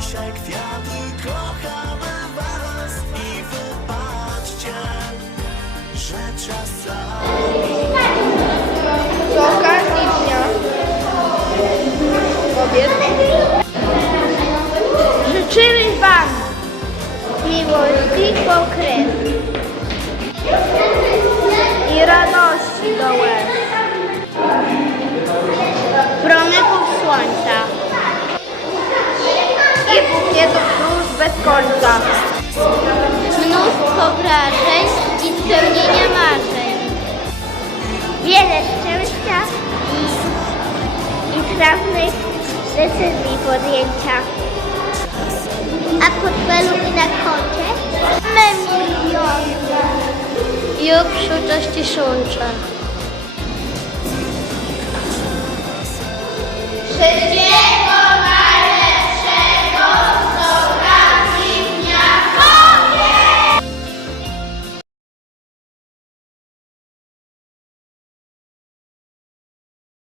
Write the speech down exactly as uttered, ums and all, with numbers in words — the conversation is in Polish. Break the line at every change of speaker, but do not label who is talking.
dzisiaj kwiaty, kochamy was i wybaczcie, że czasami
Z okazji Dnia Kobiet życzymy wam miłości po krew i radości do łez, promyków słońca i bukietów róż bez końca.
Mnóstwo wrażeń i spełnienia marzeń.
Wiele szczęścia i, i trafnych decyzji podjęcia.
A w portfelu i na koncie
Me miliony.
i obszutości słońca.
sześćdziesiąt